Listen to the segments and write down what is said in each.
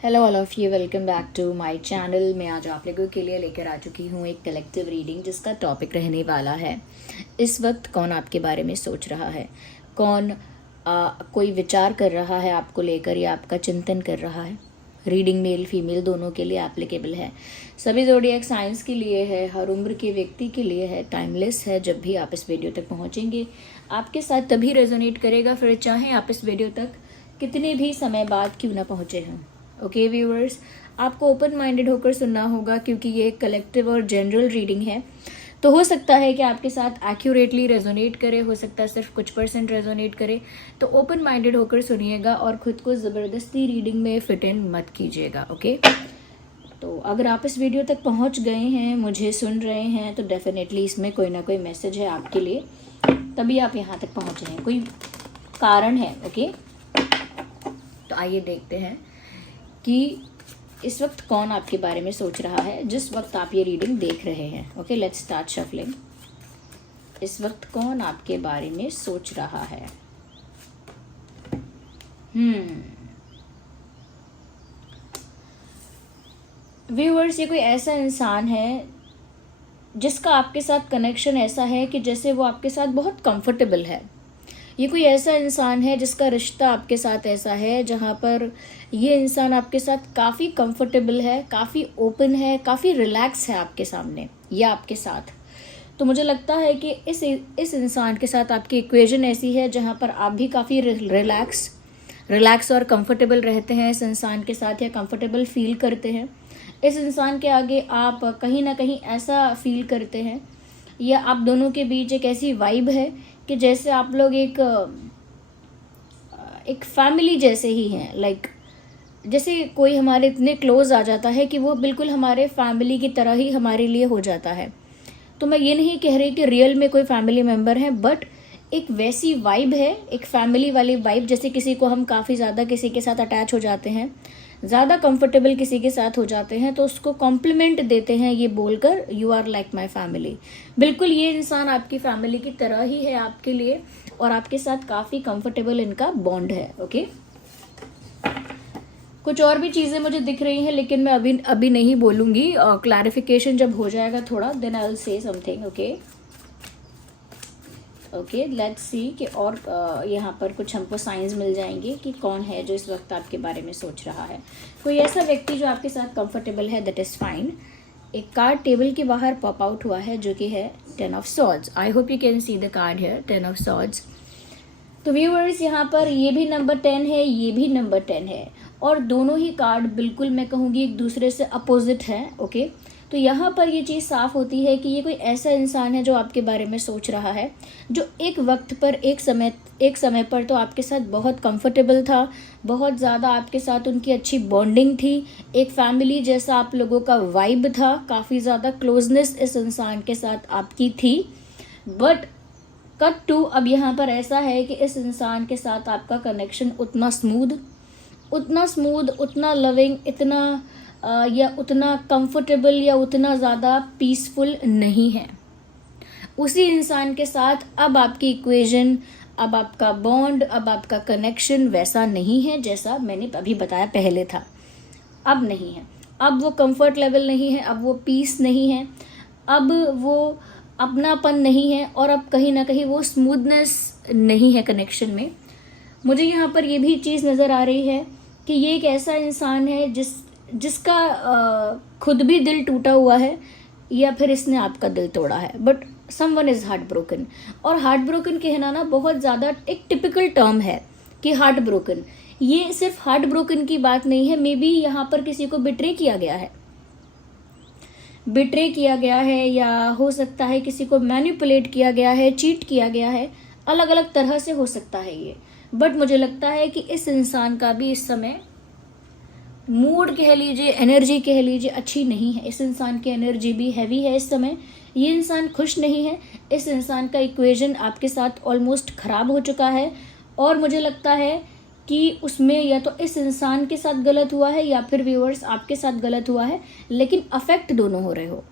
Hello all of you, welcome back to my channel. मैं आज आप लोगों के लिए लेकर आ चुकी हूँ एक कलेक्टिव रीडिंग जिसका टॉपिक रहने वाला है इस वक्त कौन आपके बारे में सोच रहा है, कौन कोई विचार कर रहा है आपको लेकर या आपका चिंतन कर रहा है। रीडिंग मेल फीमेल दोनों के लिए एप्लीकेबल है, सभी ज़ोडिएक साइंस के लिए है, हर उम्र के व्यक्ति के लिए है, टाइमलेस है। जब भी आप इस वीडियो तक पहुँचेंगे आपके साथ तभी रेजोनेट करेगा, फिर चाहे आप इस वीडियो तक कितने भी समय बाद क्यों ना पहुँचे हों। ओके व्यूअर्स, आपको ओपन माइंडेड होकर सुनना होगा क्योंकि ये एक कलेक्टिव और जनरल रीडिंग है। तो हो सकता है कि आपके साथ एक्यूरेटली रेजोनेट करे, हो सकता है सिर्फ कुछ % रेजोनेट करे। तो ओपन माइंडेड होकर सुनिएगा और खुद को ज़बरदस्ती रीडिंग में फिट इन मत कीजिएगा। ओके, तो अगर आप इस वीडियो तक पहुंच गए हैं, मुझे सुन रहे हैं, तो डेफिनेटली इसमें कोई ना कोई मैसेज है आपके लिए, तभी आप यहाँ तक पहुँचे हैं, कोई कारण है। ओके, तो आइए देखते हैं कि इस वक्त कौन आपके बारे में सोच रहा है जिस वक्त आप ये रीडिंग देख रहे हैं। Okay, let's start shuffling. इस वक्त कौन आपके बारे में सोच रहा है? व्यूअर्स, ये कोई ऐसा इंसान है जिसका आपके साथ कनेक्शन ऐसा है कि जैसे वो आपके साथ बहुत कंफर्टेबल है। ये कोई ऐसा इंसान है जिसका रिश्ता आपके साथ ऐसा है जहाँ पर ये इंसान आपके साथ काफ़ी कंफर्टेबल है, काफ़ी ओपन है, काफ़ी रिलैक्स है आपके सामने या आपके साथ। तो मुझे लगता है कि इस इंसान के साथ आपकी इक्वेशन ऐसी है जहाँ पर आप भी काफ़ी रिलैक्स और कंफर्टेबल रहते हैं इस इंसान के साथ, या कंफर्टेबल फील करते हैं। इस इंसान के आगे आप कहीं ना कहीं ऐसा फील करते हैं, या आप दोनों के बीच एक ऐसी वाइब है कि जैसे आप लोग एक फैमिली जैसे ही हैं। लाइक जैसे कोई हमारे इतने क्लोज आ जाता है कि वो बिल्कुल हमारे फैमिली की तरह ही हमारे लिए हो जाता है। तो मैं ये नहीं कह रही कि रियल में कोई फैमिली मेम्बर है, बट एक वैसी वाइब है, एक फैमिली वाली वाइब। जैसे किसी को हम काफ़ी ज़्यादा किसी के साथ अटैच हो जाते हैं, ज़्यादा कंफर्टेबल किसी के साथ हो जाते हैं, तो उसको कॉम्प्लीमेंट देते हैं ये बोलकर, you are like my family. बिल्कुल ये इंसान आपकी फैमिली की तरह ही है आपके लिए, और आपके साथ काफ़ी कंफर्टेबल इनका बॉन्ड है। ओके, कुछ और भी चीज़ें मुझे दिख रही हैं, लेकिन मैं अभी नहीं बोलूँगी। क्लैरिफिकेशन जब हो जाएगा थोड़ा, then I will say something. Okay, let's see कि और यहाँ पर कुछ हमको साइंस मिल जाएंगे कि कौन है जो इस वक्त आपके बारे में सोच रहा है। कोई ऐसा व्यक्ति जो आपके साथ कंफर्टेबल है, दैट इज़ फाइन। एक कार्ड टेबल के बाहर पॉप आउट हुआ है जो कि है 10 of swords. I hope you can see the card है 10 ऑफ सॉर्ड्स। तो व्यूअर्स, यहाँ पर ये भी नंबर 10 है, ये भी नंबर 10 है, और दोनों ही कार्ड बिल्कुल मैं कहूँगी एक दूसरे से अपोजिट हैं। ओके, तो यहाँ पर ये चीज़ साफ होती है कि ये कोई ऐसा इंसान है जो आपके बारे में सोच रहा है, जो एक वक्त पर एक समय पर तो आपके साथ बहुत कंफर्टेबल था, बहुत ज़्यादा आपके साथ उनकी अच्छी बॉन्डिंग थी, एक फैमिली जैसा आप लोगों का वाइब था, काफ़ी ज़्यादा क्लोजनेस इस इंसान के साथ आपकी थी। बट कट टू अब यहाँ पर ऐसा है कि इस इंसान के साथ आपका कनेक्शन उतना स्मूथ, उतना लविंग, या उतना कंफर्टेबल या उतना ज़्यादा पीसफुल नहीं है। उसी इंसान के साथ अब आपकी इक्वेशन, अब आपका बॉन्ड, अब आपका कनेक्शन वैसा नहीं है जैसा मैंने अभी बताया पहले था। अब नहीं है, अब वो कंफर्ट लेवल नहीं है, अब वो पीस नहीं है, अब वो अपनापन नहीं है, और अब कहीं ना कहीं वो स्मूथनेस नहीं है कनेक्शन में। मुझे यहाँ पर ये भी चीज़ नज़र आ रही है कि ये एक ऐसा इंसान है जिसका खुद भी दिल टूटा हुआ है, या फिर इसने आपका दिल तोड़ा है, but someone is heart broken. और हार्ट ब्रोकन कहना ना बहुत ज़्यादा एक टिपिकल टर्म है कि हार्ट ब्रोकन, ये सिर्फ हार्ट ब्रोकन की बात नहीं है। मे बी यहाँ पर किसी को बिट्रे किया गया है, या हो सकता है किसी को मैनिपुलेट किया गया है, चीट किया गया है, अलग अलग तरह से हो सकता है ये। बट मुझे लगता है कि इस इंसान का भी इस समय मूड कह लीजिए, एनर्जी कह लीजिए, अच्छी नहीं है। इस इंसान की एनर्जी भी हैवी है इस समय, ये इंसान खुश नहीं है। इस इंसान का इक्वेशन आपके साथ ऑलमोस्ट ख़राब हो चुका है, और मुझे लगता है कि उसमें या तो इस इंसान के साथ गलत हुआ है या फिर व्यूअर्स आपके साथ गलत हुआ है, लेकिन अफेक्ट दोनों हो रहे हो।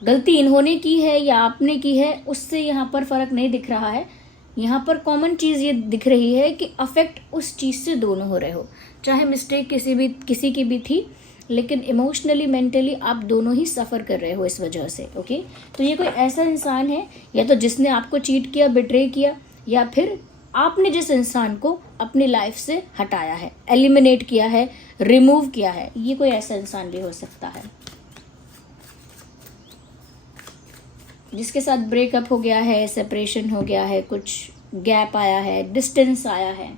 गलती इन्होंने की है या आपने की है, उससे यहाँ पर फ़र्क नहीं दिख रहा है, यहाँ पर कॉमन चीज़ ये दिख रही है कि अफेक्ट उस चीज़ से दोनों हो रहे हो, चाहे मिस्टेक किसी की भी थी, लेकिन इमोशनली मेंटली आप दोनों ही सफ़र कर रहे हो इस वजह से। ओके, तो ये कोई ऐसा इंसान है या तो जिसने आपको चीट किया, बिट्रे किया, या फिर आपने जिस इंसान को अपनी लाइफ से हटाया है, एलिमिनेट किया है, रिमूव किया है, ये कोई ऐसा इंसान भी हो सकता है जिसके साथ ब्रेकअप हो गया है, सेपरेशन हो गया है, कुछ गैप आया है, डिस्टेंस आया है।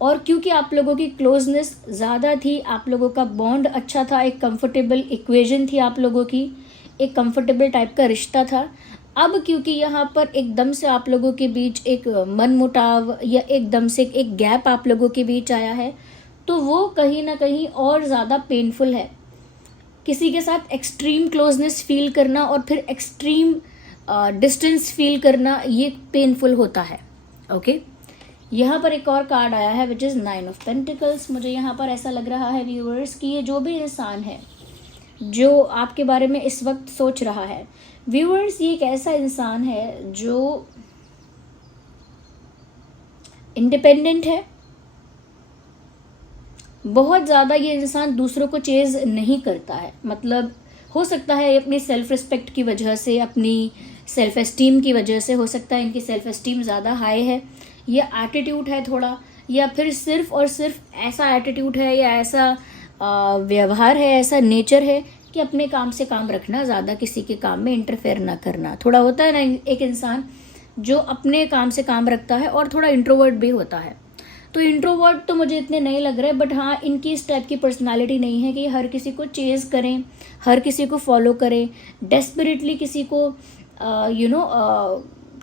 और क्योंकि आप लोगों की क्लोजनेस ज़्यादा थी, आप लोगों का बॉन्ड अच्छा था, एक कंफर्टेबल इक्वेशन थी आप लोगों की, एक कंफर्टेबल टाइप का रिश्ता था। अब क्योंकि यहाँ पर एकदम से आप लोगों के बीच एक मनमुटाव या एकदम से एक गैप आप लोगों के बीच आया है, तो वो कहीं ना कहीं और ज़्यादा पेनफुल है। किसी के साथ एक्सट्रीम क्लोजनेस फील करना और फिर एक्सट्रीम डिस्टेंस फील करना, ये पेनफुल होता है। ओके, यहाँ पर एक और कार्ड आया है विच इज़ 9 ऑफ पेंटिकल्स। मुझे यहाँ पर ऐसा लग रहा है व्यूअर्स कि ये जो भी इंसान है जो आपके बारे में इस वक्त सोच रहा है, व्यूअर्स ये एक ऐसा इंसान है जो इंडिपेंडेंट है बहुत ज़्यादा। ये इंसान दूसरों को चेज़ नहीं करता है, मतलब हो सकता है अपनी सेल्फ रिस्पेक्ट की वजह से, अपनी सेल्फ एस्टीम की वजह से, हो सकता है इनकी सेल्फ एस्टीम ज़्यादा हाई है, या एटीट्यूड है थोड़ा, या फिर सिर्फ और सिर्फ ऐसा एटीट्यूड है या ऐसा व्यवहार है, ऐसा नेचर है कि अपने काम से काम रखना, ज़्यादा किसी के काम में इंटरफेयर ना करना। थोड़ा होता है ना एक इंसान जो अपने काम से काम रखता है और थोड़ा इंट्रोवर्ट भी होता है। तो इंट्रोवर्ट तो मुझे इतने नहीं लग रहे, बट हाँ इनकी इस टाइप की पर्सनालिटी नहीं है कि हर किसी को चेज़ करें, हर किसी को फॉलो करें, डेस्परेटली किसी को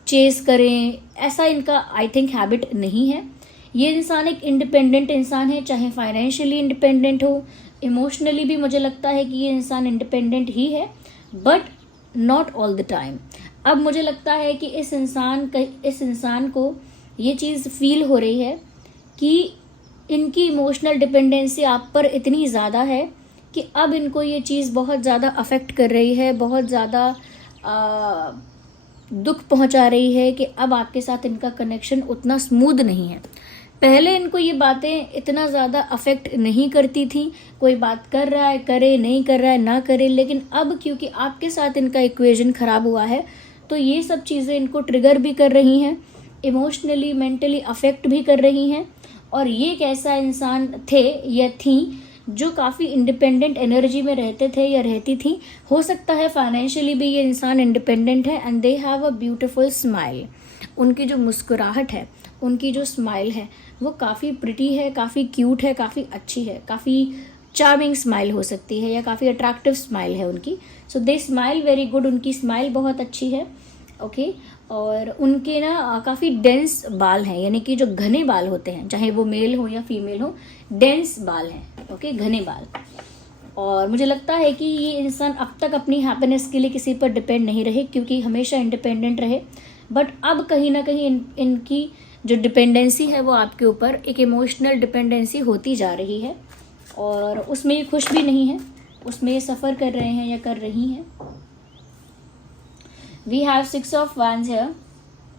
चेज़ करें, ऐसा इनका आई थिंक हैबिट नहीं है। ये इंसान एक इंडिपेंडेंट इंसान है, चाहे फाइनेंशियली इंडिपेंडेंट हो, इमोशनली भी मुझे लगता है कि ये इंसान इंडिपेंडेंट ही है, but not all the time. अब मुझे लगता है कि इस इंसान को ये चीज़ फील हो रही है कि इनकी इमोशनल डिपेंडेंसी आप पर इतनी ज़्यादा है कि अब इनको ये चीज़ बहुत ज़्यादा अफेक्ट कर रही है, बहुत ज़्यादा दुख पहुंचा रही है कि अब आपके साथ इनका कनेक्शन उतना स्मूथ नहीं है। पहले इनको ये बातें इतना ज़्यादा अफेक्ट नहीं करती थी, कोई बात कर रहा है करे, नहीं कर रहा है ना करे, लेकिन अब क्योंकि आपके साथ इनका इक्वेशन ख़राब हुआ है तो ये सब चीज़ें इनको ट्रिगर भी कर रही हैं, इमोशनली मेंटली अफेक्ट भी कर रही हैं। और ये एक ऐसा इंसान थे या थी जो काफ़ी इंडिपेंडेंट एनर्जी में रहते थे या रहती थी। हो सकता है फाइनेंशियली भी ये इंसान इंडिपेंडेंट है, and they have a beautiful smile. उनकी जो मुस्कुराहट है, उनकी जो स्माइल है, वो काफ़ी प्रिटी है, काफ़ी क्यूट है, काफ़ी अच्छी है, काफ़ी चार्मिंग स्माइल हो सकती है, या काफ़ी अट्रैक्टिव स्माइल है उनकी। सो दे स्माइल वेरी गुड, उनकी स्माइल बहुत अच्छी है। ओके, और उनके ना काफ़ी डेंस बाल हैं, यानी कि जो घने बाल होते हैं, चाहे वो मेल हो या फीमेल हो, डेंस बाल हैं। ओके, घने बाल। और मुझे लगता है कि ये इंसान अब तक अपनी हैप्पीनेस के लिए किसी पर डिपेंड नहीं रहे, क्योंकि हमेशा इंडिपेंडेंट रहे, बट अब कहीं ना कहीं इनकी जो डिपेंडेंसी है वो आपके ऊपर एक इमोशनल डिपेंडेंसी होती जा रही है, और उसमें ये खुश भी नहीं है, उसमें ये सफ़र कर रहे हैं या कर रही हैं। We have 6 of wands here,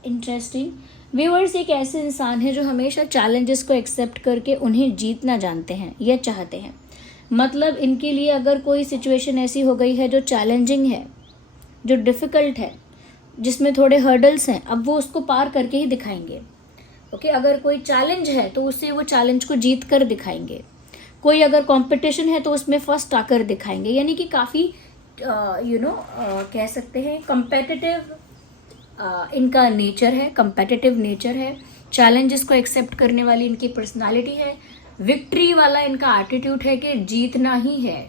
interesting. Viewers एक ऐसे इंसान है जो हमेशा चैलेंजेस को एक्सेप्ट करके उन्हें जीतना जानते हैं या चाहते हैं। मतलब इनके लिए अगर कोई सिचुएशन ऐसी हो गई है जो चैलेंजिंग है, जो डिफ़िकल्ट है, जिसमें थोड़े हर्डल्स हैं, अब वो उसको पार करके ही दिखाएंगे। ओके, अगर कोई चैलेंज है तो उससे वो चैलेंज को जीत कर दिखाएंगे। कोई अगर कंपटीशन है तो उसमें फर्स्ट आकर दिखाएंगे, यानी कि काफ़ी कह सकते हैं कंपेटिटिव इनका नेचर है, कंपेटिटिव नेचर है, चैलेंजेस को एक्सेप्ट करने वाली इनकी पर्सनालिटी है, विक्ट्री वाला इनका एटीट्यूड है कि जीतना ही है,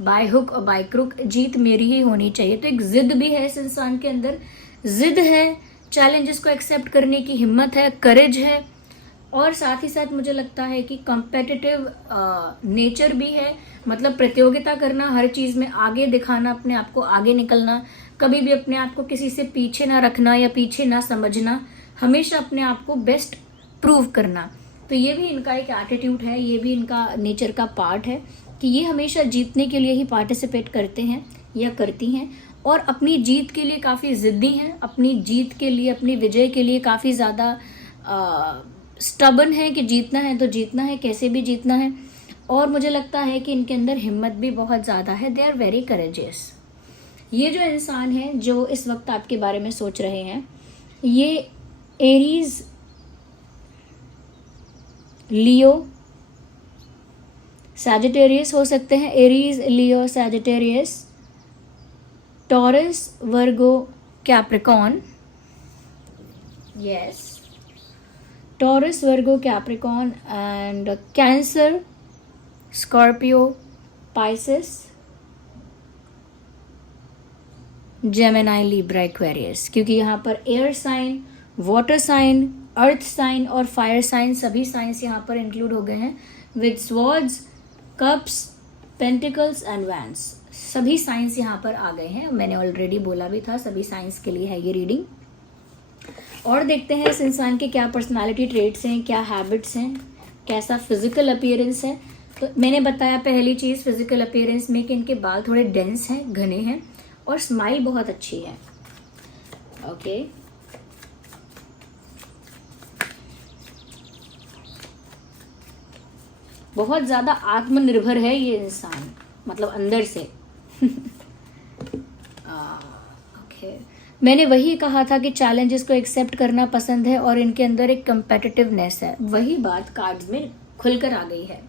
बाय हुक और बाय क्रुक जीत मेरी ही होनी चाहिए। तो एक जिद भी है इस इंसान के अंदर, जिद है, चैलेंजेस को एक्सेप्ट करने की हिम्मत है, करेज है, और साथ ही साथ मुझे लगता है कि कंपेटिटिव नेचर भी है। मतलब प्रतियोगिता करना, हर चीज़ में आगे दिखाना, अपने आप को आगे निकलना, कभी भी अपने आप को किसी से पीछे ना रखना या पीछे ना समझना, हमेशा अपने आप को बेस्ट प्रूव करना। तो ये भी इनका एक एटीट्यूड है, ये भी इनका नेचर का पार्ट है कि ये हमेशा जीतने के लिए ही पार्टिसिपेट करते हैं या करती हैं। और अपनी जीत के लिए काफ़ी ज़िद्दी हैं, अपनी जीत के लिए, अपनी विजय के लिए काफ़ी ज़्यादा स्टबन है कि जीतना है तो जीतना है, कैसे भी जीतना है। और मुझे लगता है कि इनके अंदर हिम्मत भी बहुत ज़्यादा है। They are very courageous. ये जो इंसान है जो इस वक्त आपके बारे में सोच रहे हैं, ये एरीज, लियो, सैजिटेरियस हो सकते हैं। Aries, Leo, Sagittarius, Taurus, Virgo, Capricorn. Yes, Taurus, Virgo, Capricorn and Cancer, Scorpio, Pisces, Gemini, Libra, Aquarius. क्योंकि यहाँ पर air sign, water sign, earth sign और फायर साइन सभी साइंस यहाँ पर इंक्लूड हो गए हैं। With swords, cups, pentacles and wands, सभी साइंस यहाँ पर आ गए हैं। मैंने ऑलरेडी बोला भी था, सभी साइंस के लिए है ये रीडिंग। और देखते हैं इस इंसान के क्या पर्सनालिटी ट्रेट्स हैं, क्या हैबिट्स हैं, कैसा फिजिकल अपीयरेंस है। तो मैंने बताया पहली चीज़ फिजिकल अपीयरेंस में कि इनके बाल थोड़े डेंस हैं, घने हैं और स्माइल बहुत अच्छी है। ओके, बहुत ज़्यादा आत्मनिर्भर है ये इंसान, मतलब अंदर से। ओके, मैंने वही कहा था कि चैलेंजेस को एक्सेप्ट करना पसंद है और इनके अंदर एक कंपेटिटिवनेस है। वही बात कार्ड्स में खुलकर आ गई है।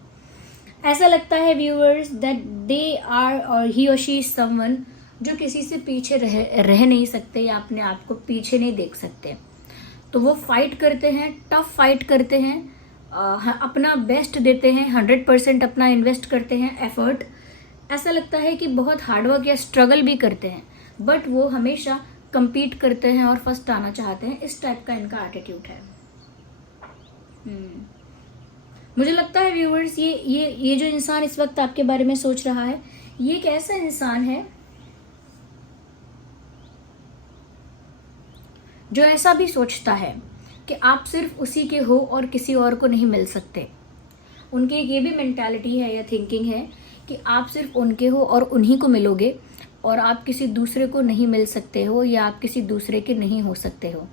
ऐसा लगता है व्यूअर्स दैट दे आर और ही और शी समवन जो किसी से पीछे रह नहीं सकते या अपने आप को पीछे नहीं देख सकते। तो वो फाइट करते हैं, टफ फाइट करते हैं, अपना बेस्ट देते हैं, 100% अपना इन्वेस्ट करते हैं, एफर्ट। ऐसा लगता है कि बहुत हार्डवर्क या स्ट्रगल भी करते हैं, बट वो हमेशा compete करते हैं और फर्स्ट आना चाहते हैं। इस टाइप का इनका एटीट्यूड है। मुझे लगता है व्यूअर्स ये जो इंसान इस वक्त आपके बारे में सोच रहा है, ये एक ऐसा इंसान है जो ऐसा भी सोचता है कि आप सिर्फ उसी के हो और किसी और को नहीं मिल सकते। उनकी एक ये भी मेंटालिटी है या थिंकिंग है कि आप सिर्फ उनके हो और उन्हीं को मिलोगे और आप किसी दूसरे को नहीं मिल सकते हो या आप किसी दूसरे के नहीं हो सकते हो,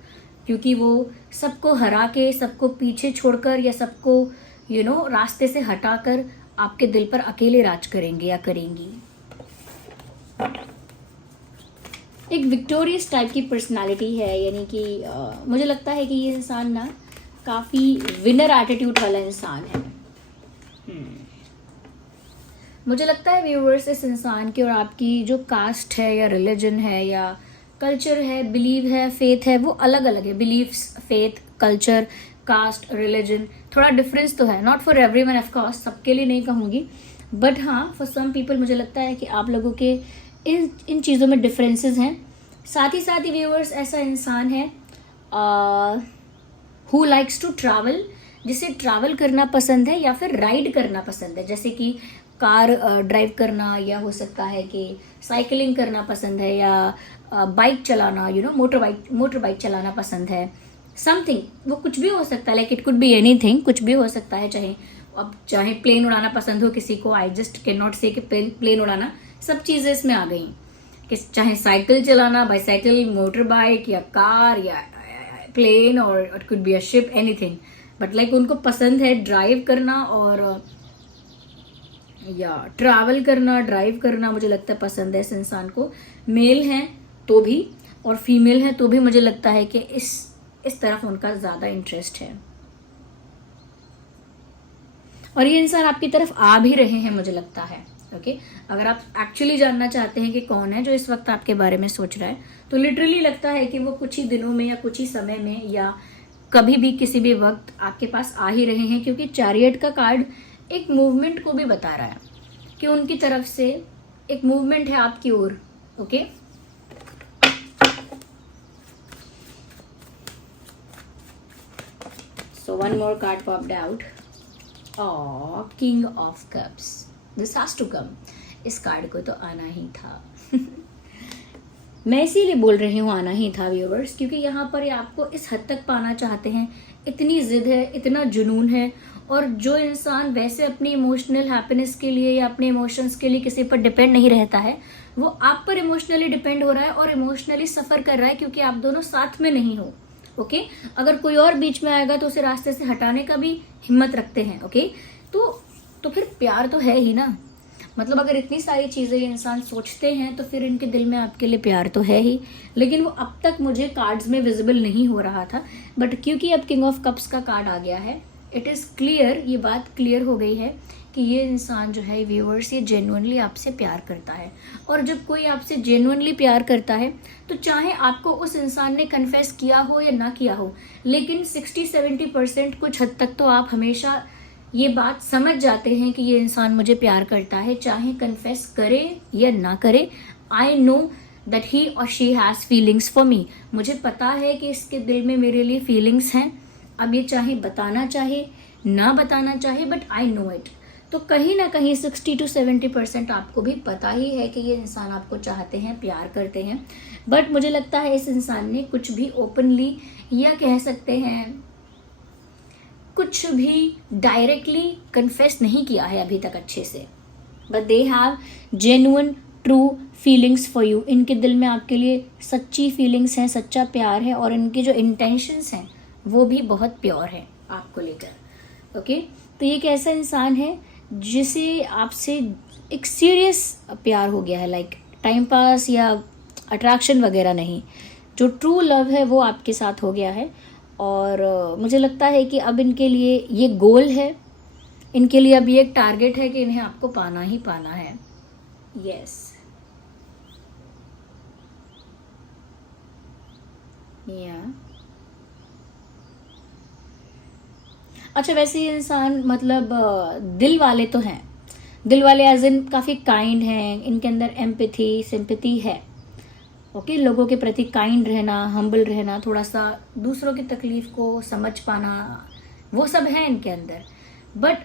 क्योंकि वो सबको हरा के, सबको पीछे छोड़कर या सबको रास्ते से हटाकर आपके दिल पर अकेले राज करेंगे या करेंगी। एक विक्टोरियस टाइप की पर्सनालिटी है, यानी कि मुझे लगता है कि ये इंसान ना काफ़ी विनर एटीट्यूड वाला इंसान है। मुझे लगता है व्यूअर्स इस इंसान की और आपकी जो कास्ट है या रिलीजन है या कल्चर है, बिलीव है, फेथ है, वो अलग अलग है। Beliefs, faith, culture, caste, religion, थोड़ा डिफरेंस तो है। Not for everyone of course, सबके लिए नहीं कहूँगी, बट हाँ फॉर सम पीपल मुझे लगता है कि आप लोगों के इन चीज़ों में डिफरेंसेस हैं। साथ ही व्यूअर्स ऐसा इंसान है हु लाइक्स टू ट्रैवल, जिसे ट्रैवल करना पसंद है या फिर राइड करना पसंद है, जैसे कि कार ड्राइव करना, या हो सकता है कि साइकिलिंग करना पसंद है, या बाइक चलाना, मोटर बाइक चलाना पसंद है। समथिंग, वो कुछ भी हो सकता है, like it could be anything, कुछ भी हो सकता है। चाहे प्लेन उड़ाना पसंद हो किसी को, आई जस्ट कैन नॉट से कि प्लेन उड़ाना, सब चीज़ें इसमें आ गई कि चाहे साइकिल चलाना, बाईसाइकिल, मोटर बाइक या कार या प्लेन, और it could be a ship, anything. But like उनको पसंद है ड्राइव करना और या ट्रैवल करना, ड्राइव करना मुझे लगता है पसंद है इस इंसान को। मेल हैं तो भी और फीमेल हैं तो भी मुझे लगता है कि इस तरफ उनका ज़्यादा इंटरेस्ट है। और ये इंसान आपकी तरफ आ भी रहे हैं मुझे लगता है। ओके, अगर आप एक्चुअली जानना चाहते हैं कि कौन है जो इस वक्त आपके बारे में सोच रहा है, तो लिटरली लगता है कि वो कुछ ही दिनों में या कुछ ही समय में या कभी भी किसी भी वक्त आपके पास आ ही रहे हैं, क्योंकि चैरियट का कार्ड एक मूवमेंट को भी बता रहा है कि उनकी तरफ से एक मूवमेंट है आपकी ओर। Okay, so one more card popped out, king of cups. This has to come, इस कार्ड को तो आना ही था। मैं इसीलिए बोल रही हूँ आना ही था व्यूअर्स, क्योंकि यहाँ पर ये आपको इस हद तक पाना चाहते हैं, इतनी जिद है, इतना जुनून है। और जो इंसान वैसे अपनी इमोशनल हैप्पीनेस के लिए या अपने इमोशंस के लिए किसी पर डिपेंड नहीं रहता है, वो आप पर इमोशनली डिपेंड हो रहा है और इमोशनली सफर कर रहा है, क्योंकि आप दोनों साथ में नहीं हो। ओके, अगर कोई और बीच में आएगा तो उसे रास्ते से हटाने का भी हिम्मत रखते हैं। ओके, तो फिर प्यार तो है ही ना। मतलब अगर इतनी सारी चीजें ये इंसान सोचते हैं तो फिर इनके दिल में आपके लिए प्यार तो है ही। लेकिन वो अब तक मुझे कार्ड्स में विजिबल नहीं हो रहा था, बट क्योंकि अब किंग ऑफ कप्स का कार्ड आ गया है, इट इज क्लियर, ये बात क्लियर हो गई है कि ये इंसान जो है व्यूअर्स, ये जेन्युइनली आपसे प्यार करता है। और जब कोई आपसे जेन्युइनली प्यार करता है तो चाहे आपको उस इंसान ने कन्फेस किया हो या ना किया हो, लेकिन 60-70% कुछ हद तक तो आप हमेशा ये बात समझ जाते हैं कि ये इंसान मुझे प्यार करता है, चाहे कन्फेस करे या ना करे। आई नो दैट ही और she has feelings for me. मुझे पता है कि इसके दिल में मेरे लिए फीलिंग्स हैं। अब ये चाहे बताना चाहे ना बताना चाहे, बट आई नो इट। तो कहीं ना कहीं 60-70% आपको भी पता ही है कि ये इंसान आपको चाहते हैं, प्यार करते हैं। बट मुझे लगता है इस इंसान ने कुछ भी ओपनली, या कह सकते हैं कुछ भी डायरेक्टली कन्फेस नहीं किया है अभी तक अच्छे से, but they have genuine true feelings for you. इनके दिल में आपके लिए सच्ची फीलिंग्स हैं, सच्चा प्यार है, और इनके जो इंटेंशंस हैं वो भी बहुत प्योर है आपको लेकर। ओके, तो ये एक ऐसा इंसान है जिसे आपसे एक सीरियस प्यार हो गया है, लाइक टाइम पास या अट्रैक्शन वगैरह नहीं। जो ट्रू लव है वो आपके साथ हो गया है। और मुझे लगता है कि अब इनके लिए ये गोल है, इनके लिए अब ये एक टारगेट है कि इन्हें आपको पाना ही पाना है। यस, या अच्छा, वैसे ये इंसान मतलब दिल वाले तो हैं, दिल वाले एज इन काफ़ी काइंड हैं, इनके अंदर एम्पैथी सिंपैथी है। ओके, लोगों के प्रति काइंड रहना, हम्बल रहना, थोड़ा सा दूसरों की तकलीफ को समझ पाना, वो सब है इनके अंदर। बट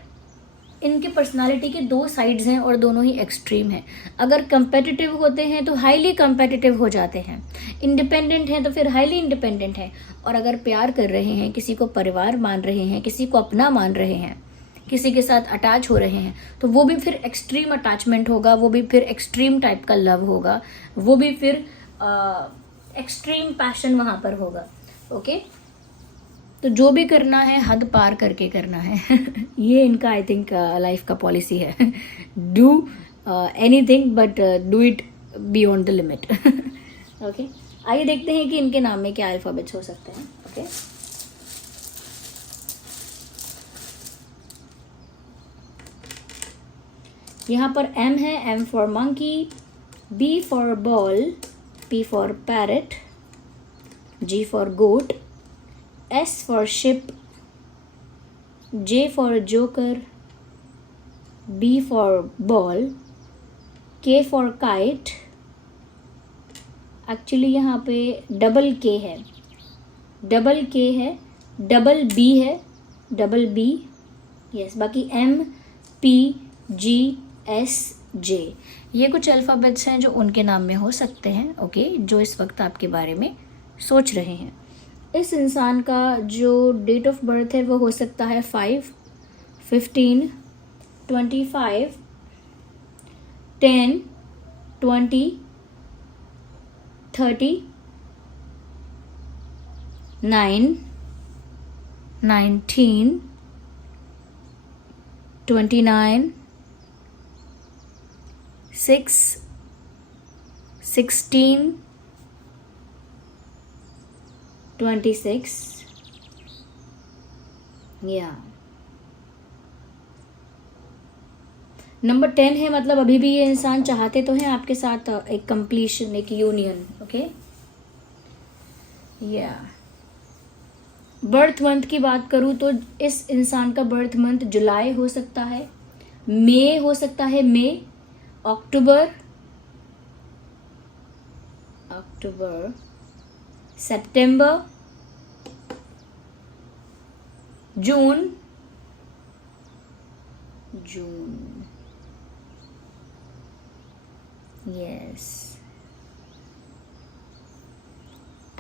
इनके पर्सनालिटी के दो साइड्स हैं और दोनों ही एक्सट्रीम हैं। अगर कंपेटिटिव होते हैं तो हाईली कंपेटिटिव हो जाते हैं, इंडिपेंडेंट हैं तो फिर हाईली इंडिपेंडेंट हैं, और अगर प्यार कर रहे हैं, किसी को परिवार मान रहे हैं, किसी को अपना मान रहे हैं, किसी के साथ अटैच हो रहे हैं, तो वो भी फिर एक्सट्रीम अटैचमेंट होगा, वो भी फिर एक्सट्रीम टाइप का लव होगा, वो भी फिर एक्सट्रीम पैशन वहाँ पर होगा। ओके, तो जो भी करना है हद पार करके करना है ये इनका आई थिंक लाइफ का पॉलिसी है। Do anything but do it beyond the limit. Okay, आइए देखते हैं कि इनके नाम में क्या अल्फाबेट्स हो सकते हैं। ओके, यहाँ पर M है, M for monkey, B for ball, P for parrot, G for goat, S for ship, J for joker, B for ball, K for kite। Actually यहाँ पे डबल K है, डबल K है, double B है, double B, yes. बाकी M, P, G, S, J, ये कुछ alphabets हैं जो उनके नाम में हो सकते हैं। ओके, जो इस वक्त आपके बारे में सोच रहे हैं। इस इंसान का जो डेट ऑफ बर्थ है वो हो सकता है 5, 15, 25, 10, 20, 30, 9, 19, 29, 6, 16, 26, या नंबर 10 है। मतलब अभी भी ये इंसान चाहते तो हैं आपके साथ एक कंप्लीशन, एक यूनियन। ओके, या बर्थ मंथ की बात करूँ तो इस इंसान का बर्थ मंथ जुलाई हो सकता है, मई हो सकता है, मई, अक्टूबर, सितंबर, जून, यस,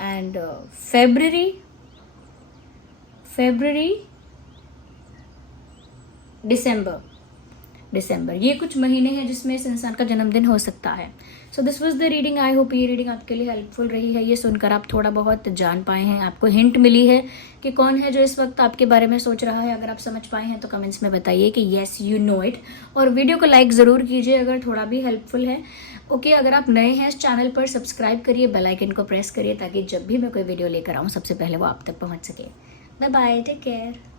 एंड फेब्रुअरी, दिसंबर, ये कुछ महीने हैं जिसमें इस इंसान का जन्मदिन हो सकता है। So this was the reading. I hope ये रीडिंग आपके लिए हेल्पफुल रही है। ये सुनकर आप थोड़ा बहुत जान पाए हैं, आपको हिंट मिली है कि कौन है जो इस वक्त आपके बारे में सोच रहा है। अगर आप समझ पाए हैं तो कमेंट्स में बताइए कि येस यू नो इट, और वीडियो को लाइक ज़रूर कीजिए अगर थोड़ा भी हेल्पफुल है। ओके, अगर आप नए हैं इस चैनल पर, सब्सक्राइब करिए, बेल आइकन को प्रेस करिए ताकि जब भी मैं कोई वीडियो लेकर आऊँ सबसे पहले वो आप तक पहुँच सके। Bye bye, take care.